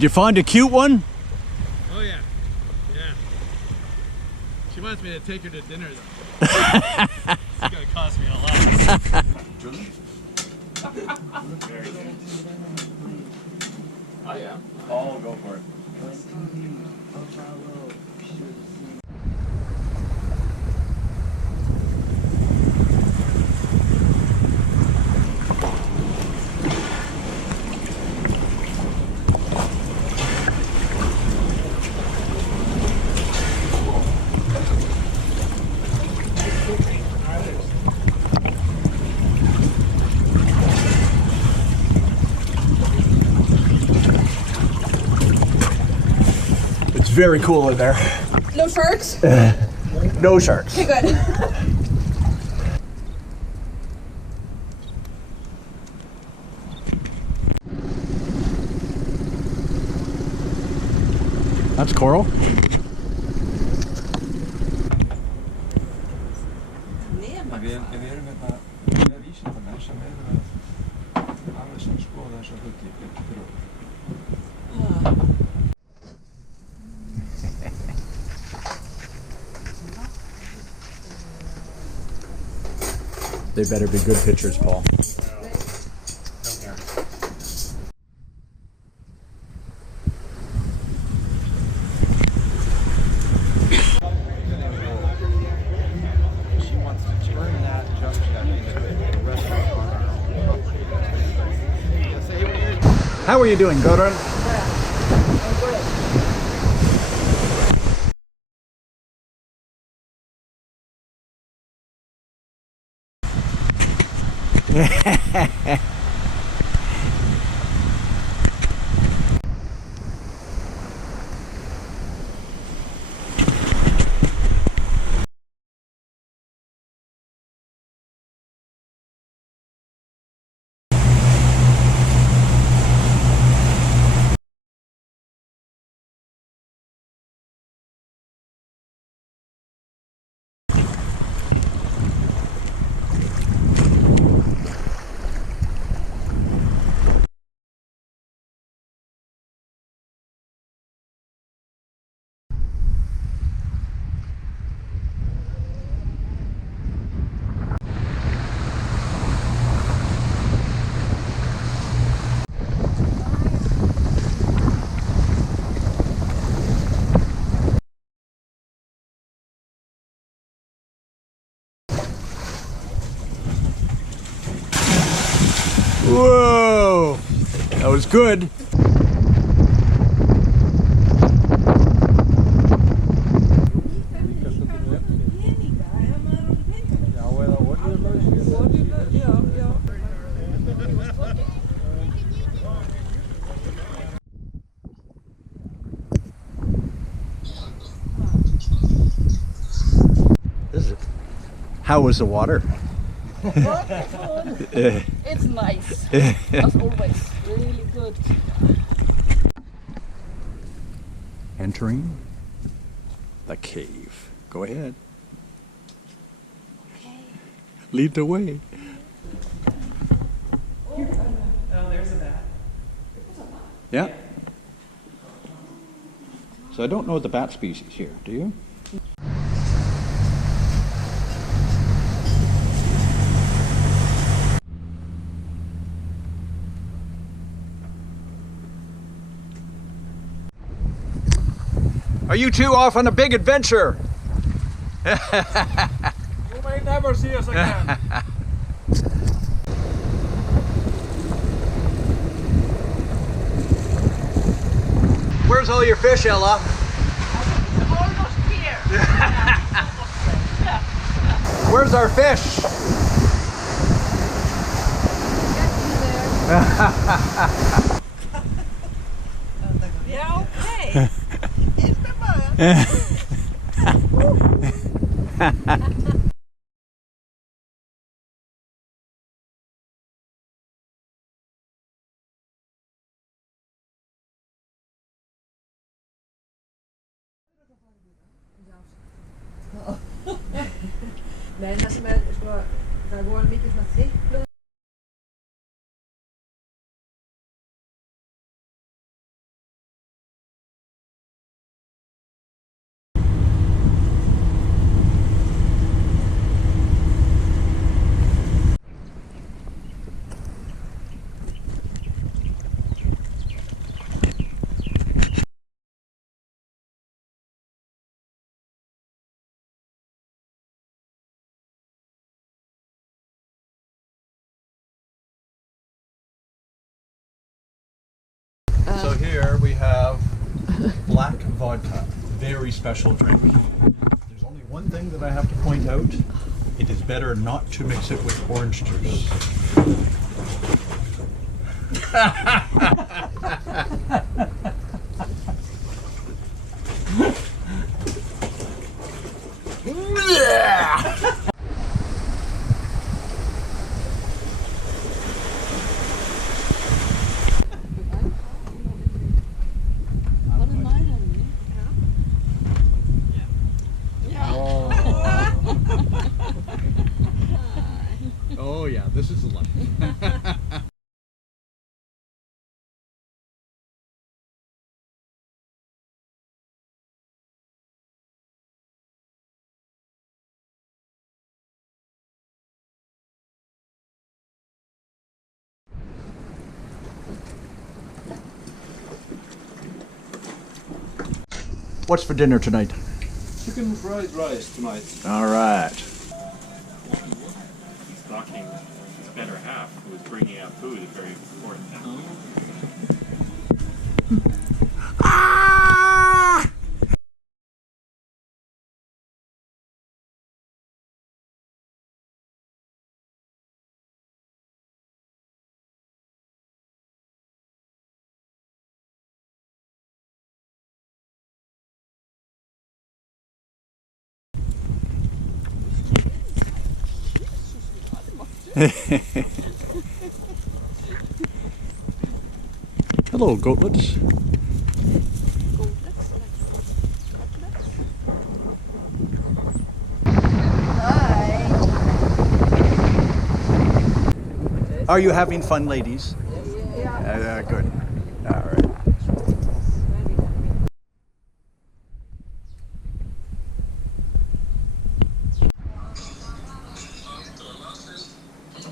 Did you find a cute one? Oh yeah, yeah. She wants me to take her to dinner though. It's gonna cost me a lot. Oh yeah. I'll go for it. It's very cool in there. No sharks? No sharks. Okay, good. That's coral. Við erum með vísindamenn sem eru aðeins að skoða þessa hluti fyrir okkur. They better be good pictures, Paul. She wants to turn that junction into a restaurant on our own property. How are you doing, Gudrun? Whoa! That was good. How was the water? It's nice. As always. Really good. Entering the cave. Go ahead. Okay. Lead the way. Oh, there's a bat. Yeah. So I don't know the bat species here, do you? Are you two off on a big adventure? You may never see us again. Where's all your fish, Ella? Almost here. Where's our fish? Yeah, okay. Nei, það sem er, sko, það voru mikið svona þykk here we have black vodka. Very special drink. There's only one thing that I have to point out. It is better not to mix it with orange juice. Oh yeah, this is life. What's for dinner tonight? Chicken fried rice tonight. All right. He's talking his better half, who is bringing out food, is very important now. Hello, goatlets. Are you having fun, ladies? Yeah. Good. All right.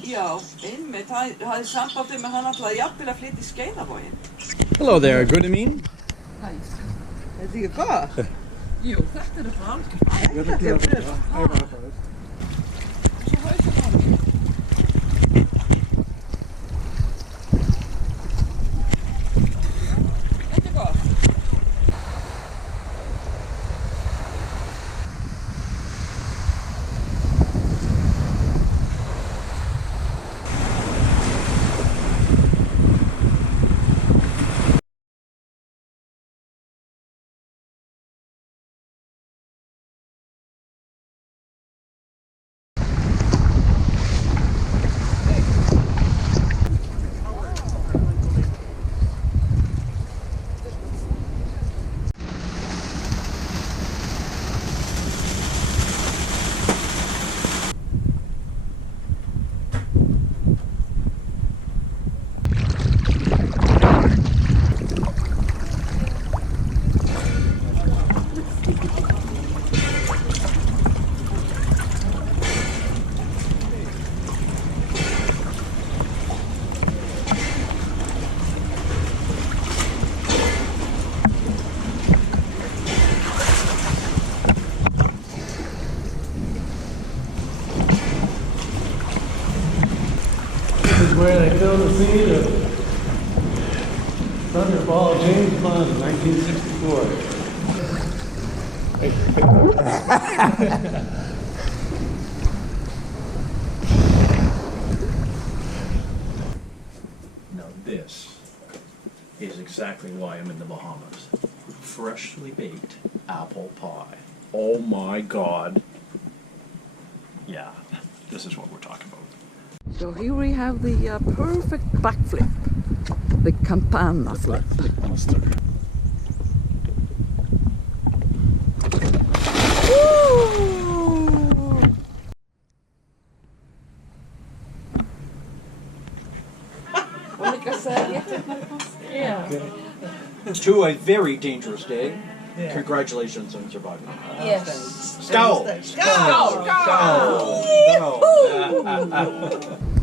Já, einmitt, hafði sambandið með hann alltaf jafnvel að flytja í Skeiðavoginn. Hello there, good Amin. Er þetta ekki það? Jú, þetta er frá algjörn. Þetta er frá. Svo hausar hann. Þetta er gott. Where they filmed the scene of Thunderball James Bond, 1964. Now this is exactly why I'm in the Bahamas. Freshly baked apple pie. Oh my God. Yeah, this is what we're talking about. So here we have the perfect backflip, the campana flip. Monster. To a very dangerous day. Yeah. Congratulations on surviving. Yes. Skål! Skål! Skål!